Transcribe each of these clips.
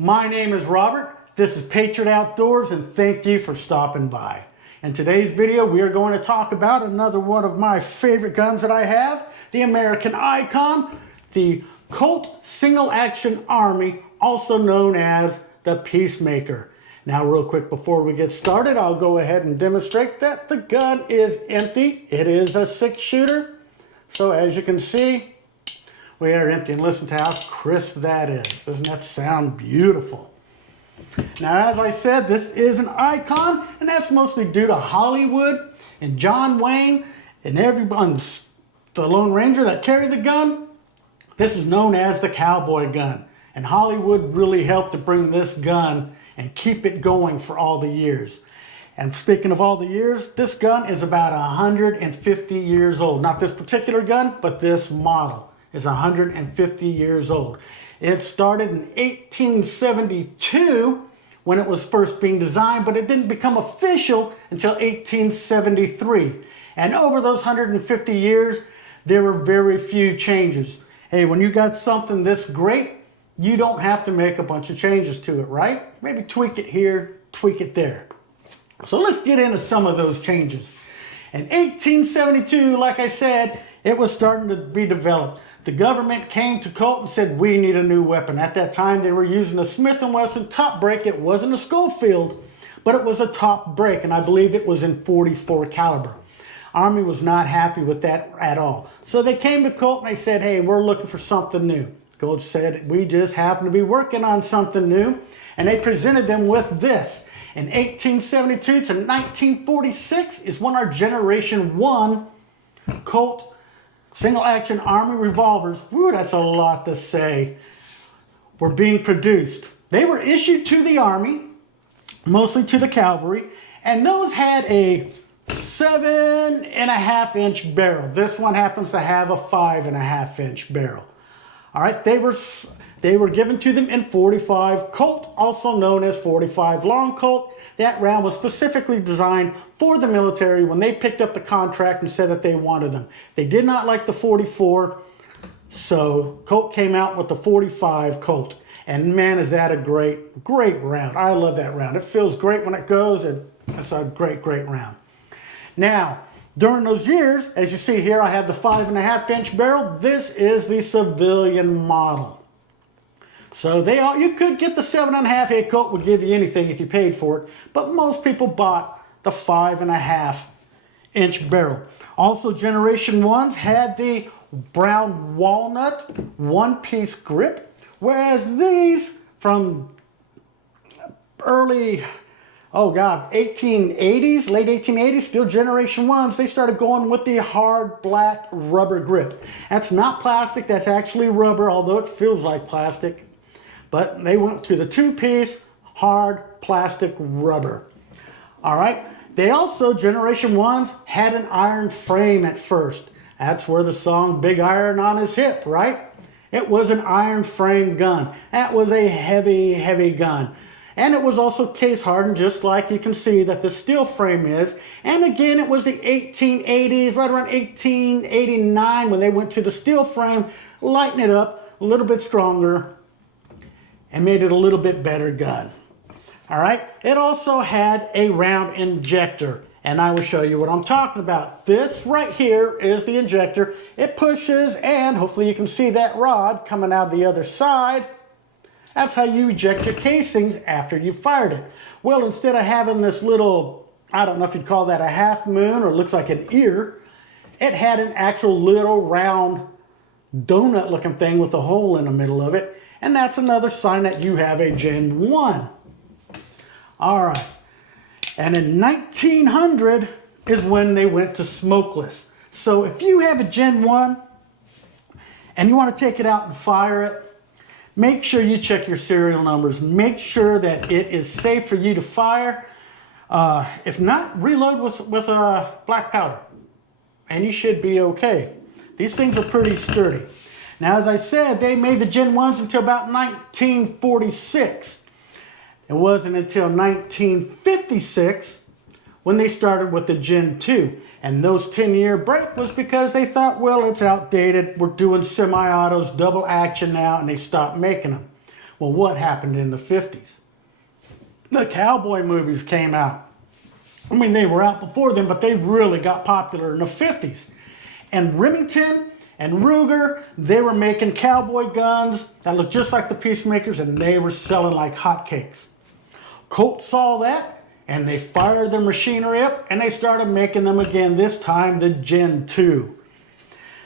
My name is Robert. This is Patriot Outdoors, and thank you for stopping by. In today's video, we are going to talk about another one of my favorite guns that I have, the American icon, the Colt Single Action Army, also known as the Peacemaker. Now, real quick before we get started, I'll go ahead and demonstrate that the gun is empty. It is a 6-shooter. So as you can see, we are empty, and listen to how crisp that is. Doesn't that sound beautiful? Now, as I said, this is an icon, and that's mostly due to Hollywood and John Wayne and everyone, the Lone Ranger that carried the gun. This is known as the cowboy gun, and Hollywood really helped to bring this gun and keep it going for all the years. And speaking of all the years, this gun is about 150 years old. Not this particular gun, but this model is 150 years old. It started in 1872 when it was first being designed, but it didn't become official until 1873. And over those 150 years, there were very few changes. Hey, when you got something this great, you don't have to make a bunch of changes to it, right? Maybe tweak it here, tweak it there. So let's get into some of those changes. In 1872, like I said, it was starting to be developed. The government came to Colt and said, we need a new weapon. At that time, they were using a Smith & Wesson top break. It wasn't a Schofield, but it was a top break, and I believe it was in .44 caliber. Army was not happy with that at all. So they came to Colt and they said, hey, we're looking for something new. Colt said, we just happen to be working on something new, and they presented them with this. In 1872 to 1946 is when our Generation 1 Colt Single Action Army revolvers, woo, that's a lot to say, were being produced. They were issued to the Army, mostly to the cavalry, and those had a 7.5-inch barrel. This one happens to have a 5.5-inch barrel. All right, they were given to them in .45 Colt, also known as .45 Long Colt. That round was specifically designed for the military when they picked up the contract and said that they wanted them. They did not like the .44, so Colt came out with the .45 Colt. And man, is that a great round. I love that round. It feels great when it goes, and it's a great round. Now, during those years, as you see here, I have the 5.5-inch barrel. This is the civilian model. So you could get the 7.5. Colt would give you anything if you paid for it, but most people bought the 5.5-inch barrel. Also, Generation 1s had the brown walnut one-piece grip, whereas these from early, 1880s, late 1880s, still Generation 1s, they started going with the hard black rubber grip. That's not plastic, that's actually rubber, although it feels like plastic. But they went to the 2-piece hard plastic rubber. All right. They also, Generation 1s, had an iron frame at first. That's where the song Big Iron on His Hip, right? It was an iron frame gun. That was a heavy gun. And it was also case hardened, just like you can see that the steel frame is. And again, it was the 1880s, right around 1889, when they went to the steel frame, lighten it up a little bit stronger, and made it a little bit better gun. All right, it also had a round injector, and I will show you what I'm talking about. This right here is the injector. It pushes, and hopefully you can see that rod coming out the other side. That's how you eject your casings after you fired it. Well, instead of having this little, I don't know if you'd call that a half moon or looks like an ear, it had an actual little round donut looking thing with a hole in the middle of it. And that's another sign that you have a Gen 1. All right. And in 1900 is when they went to smokeless. So if you have a Gen 1 and you want to take it out and fire it, make sure you check your serial numbers. Make sure that it is safe for you to fire. If not, reload with black powder, and you should be okay. These things are pretty sturdy. Now, as I said, they made the Gen 1s until about 1946. It wasn't until 1956 when they started with the Gen 2. And those 10-year break was because they thought, well, it's outdated. We're doing semi-autos, double action now, and they stopped making them. Well, what happened in the 50s? The cowboy movies came out. I mean, they were out before then, but they really got popular in the 50s. And Remington and Ruger, they were making cowboy guns that looked just like the Peacemakers, and they were selling like hotcakes. Colt saw that, and they fired their machinery up, and they started making them again, this time the Gen 2.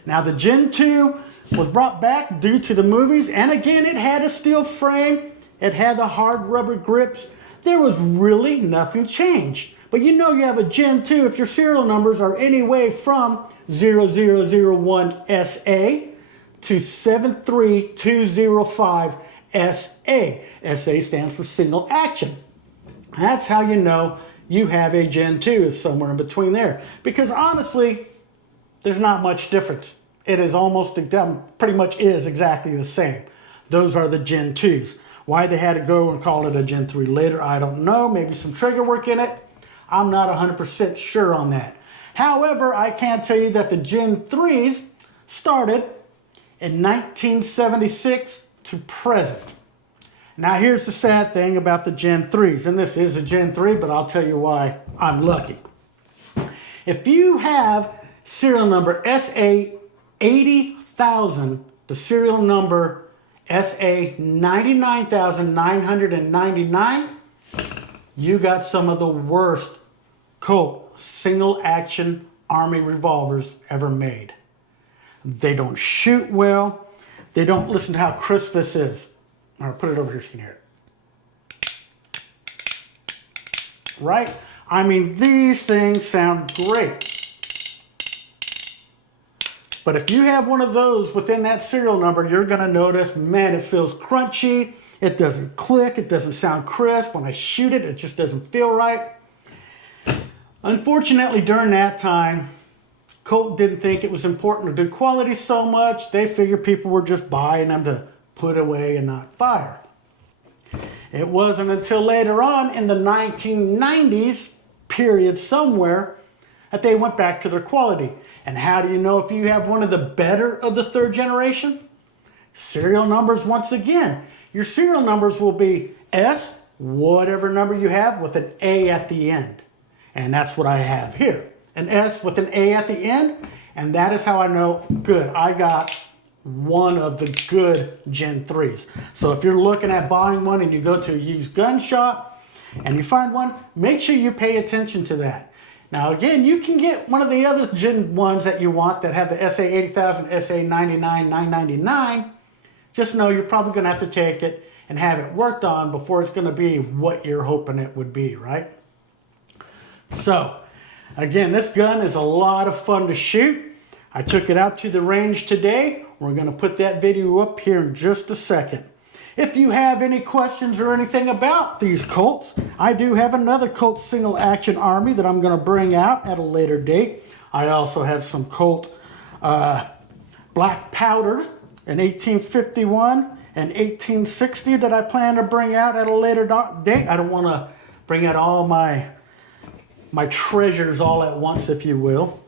Now, the Gen 2 was brought back due to the movies, and again, it had a steel frame, it had the hard rubber grips. There was really nothing changed. But you know you have a Gen 2 if your serial numbers are anyway from 0001SA to 73205SA. SA stands for single action. That's how you know you have a Gen 2 is somewhere in between there. Because honestly, there's not much difference. It is almost, pretty much is exactly the same. Those are the Gen 2s. Why they had to go and call it a Gen 3 later, I don't know. Maybe some trigger work in it. I'm not 100% sure on that. However, I can tell you that the Gen 3s started in 1976 to present. Now here's the sad thing about the Gen 3s, and this is a Gen 3, but I'll tell you why I'm lucky. If you have serial number SA80,000 to serial number SA99,999, you got some of the worst Colt Single Action Army revolvers ever made. They don't shoot well. They don't, listen to how crisp this is. I'll put it over here so you can hear it. Right? I mean, these things sound great. But if you have one of those within that serial number, you're going to notice, man, it feels crunchy. It doesn't click. It doesn't sound crisp. When I shoot it, it just doesn't feel right. Unfortunately, during that time, Colt didn't think it was important to do quality so much. They figured people were just buying them to put away and not fire. It wasn't until later on in the 1990s period somewhere that they went back to their quality. And how do you know if you have one of the better of the third generation? Serial numbers once again. Your serial numbers will be S, whatever number you have, with an A at the end. And that's what I have here. An S with an A at the end, and that is how I know, good, I got one of the good Gen 3s. So if you're looking at buying one and you go to a used gun shop and you find one, make sure you pay attention to that. Now again, you can get one of the other Gen 1s that you want that have the SA80,000, SA99,999. Just know you're probably going to have to take it and have it worked on before it's going to be what you're hoping it would be, right? So, again, this gun is a lot of fun to shoot. I took it out to the range today. We're going to put that video up here in just a second. If you have any questions or anything about these Colts, I do have another Colt Single Action Army that I'm going to bring out at a later date. I also have some Colt black powder in 1851 and 1860 that I plan to bring out at a later date. I don't want to bring out all my treasures all at once, if you will.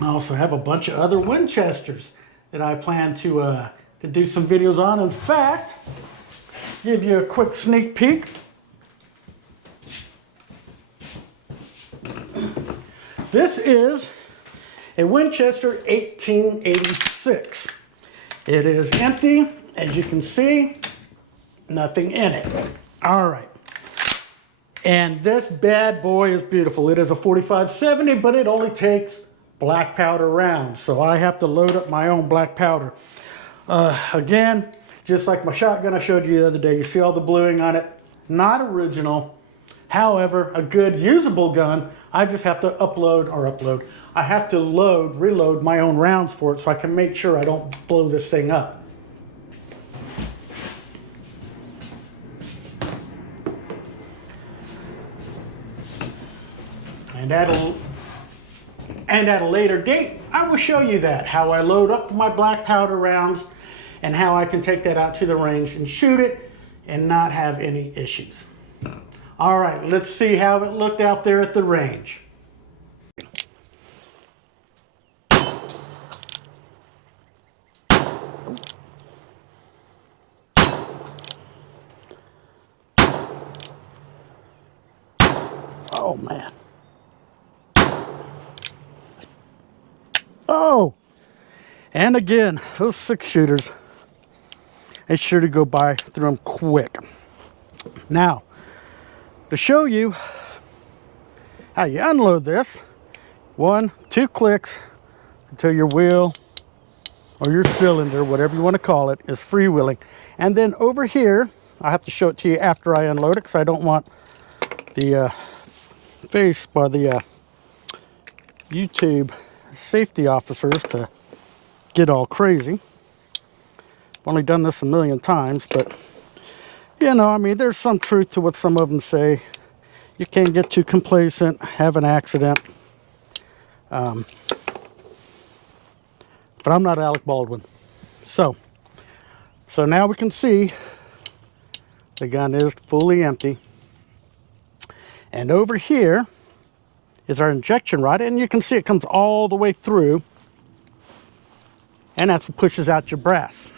I also have a bunch of other Winchesters that I plan to do some videos on. In fact, give you a quick sneak peek. This is a Winchester 1886. It is empty, as you can see, nothing in it. All right. And this bad boy is beautiful. It is a 4570, but it only takes black powder rounds. So I have to load up my own black powder. Again, just like my shotgun I showed you the other day, you see all the bluing on it. Not original. However, a good usable gun, I just have to I have to reload my own rounds for it so I can make sure I don't blow this thing up. And at a later date, I will show you that, how I load up my black powder rounds and how I can take that out to the range and shoot it and not have any issues. All right, let's see how it looked out there at the range. Oh, man. Oh, and again, those 6-shooters, they sure to go by through them quick. Now, to show you how you unload this, 1, 2 clicks until your wheel or your cylinder, whatever you want to call it, is freewheeling. And then over here, I have to show it to you after I unload it because I don't want the face by the YouTube safety officers to get all crazy. I've only done this a million times, but you know, I mean, there's some truth to what some of them say. You can't get too complacent, have an accident. But I'm not Alec Baldwin. So now we can see the gun is fully empty. And over here is our injection rod, and you can see it comes all the way through, and that's what pushes out your brass.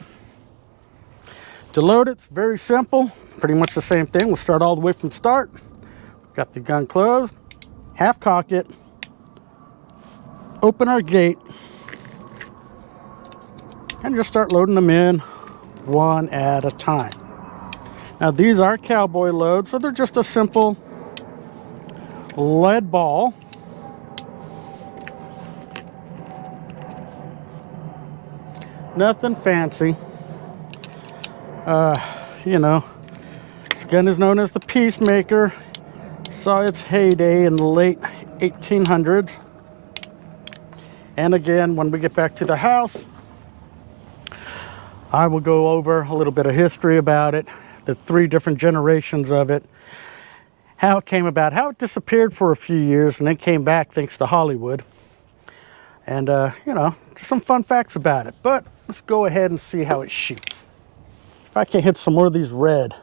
To load it, it's very simple, pretty much the same thing. We'll start all the way from the start. Got the gun closed, half cock it, open our gate, and just start loading them in one at a time. Now these are cowboy loads, so they're just a simple lead ball. Nothing fancy. You know, this gun is known as the Peacemaker. Saw its heyday in the late 1800s. And again, when we get back to the house, I will go over a little bit of history about it, the 3 different generations of it, how it came about, how it disappeared for a few years and then came back thanks to Hollywood. And, you know, just some fun facts about it. But let's go ahead and see how it shoots. If I can hit some more of these red.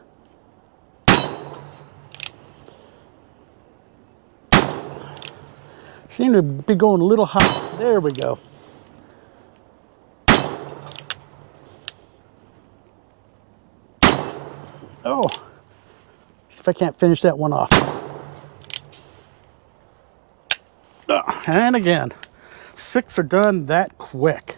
Seem to be going a little high. There we go. Oh, see if I can't finish that one off. And again, 6 are done that quick.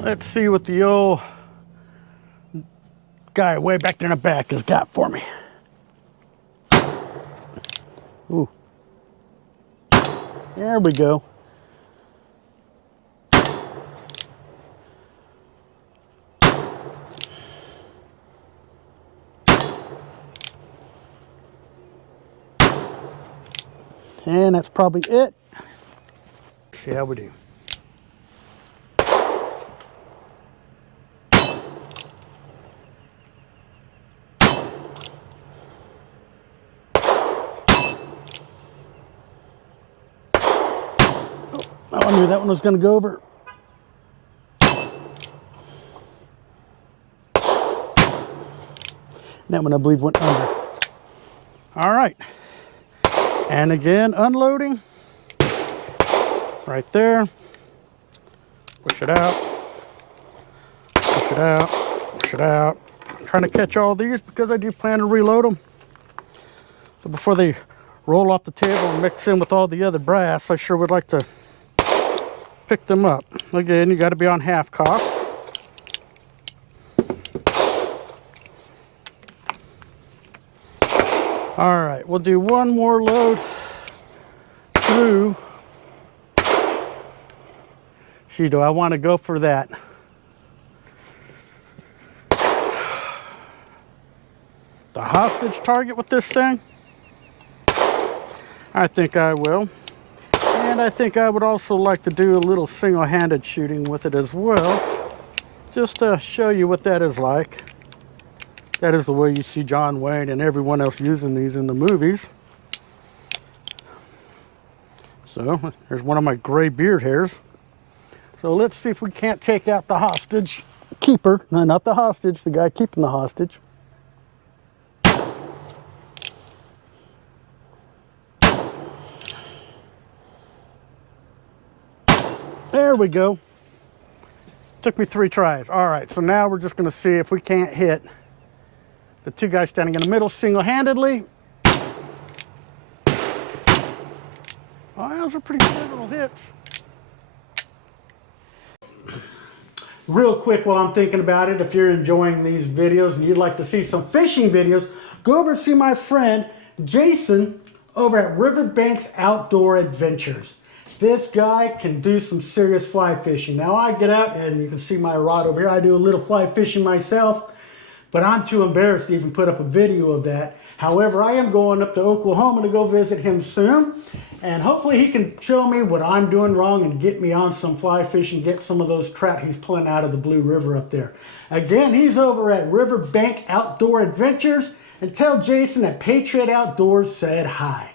Let's see what the old guy way back there in the back has got for me. Ooh. There we go. And that's probably it. See how we do. Oh, I knew that one was going to go over. That one, I believe, went under. All right. And again, unloading. Right there. Push it out. Push it out. Push it out. I'm trying to catch all these because I do plan to reload them. So before they roll off the table and mix in with all the other brass, I sure would like to pick them up. Again, you got to be on half cock. All right, we'll do one more load through. Gee, do I want to go for that? The the hostage target with this thing? I think I will. And I think I would also like to do a little single-handed shooting with it as well, just to show you what that is like. That is the way you see John Wayne and everyone else using these in the movies. So there's one of my gray beard hairs. So let's see if we can't take out the hostage keeper. No, not the hostage, the guy keeping the hostage. There we go. Took me 3 tries. All right, so now we're just gonna see if we can't hit the 2 guys standing in the middle single-handedly. Oh, those are pretty good little hits. Real quick while I'm thinking about it, if you're enjoying these videos and you'd like to see some fishing videos, go over and see my friend Jason over at Riverbanks Outdoor Adventures. This guy can do some serious fly fishing. Now I get out and you can see my rod over here. I do a little fly fishing myself, but I'm too embarrassed to even put up a video of that. However, I am going up to Oklahoma to go visit him soon, and hopefully he can show me what I'm doing wrong and get me on some fly fishing, get some of those trout he's pulling out of the Blue River up there. Again, he's over at Riverbank Outdoor Adventures, and tell Jason that Patriot Outdoors said hi.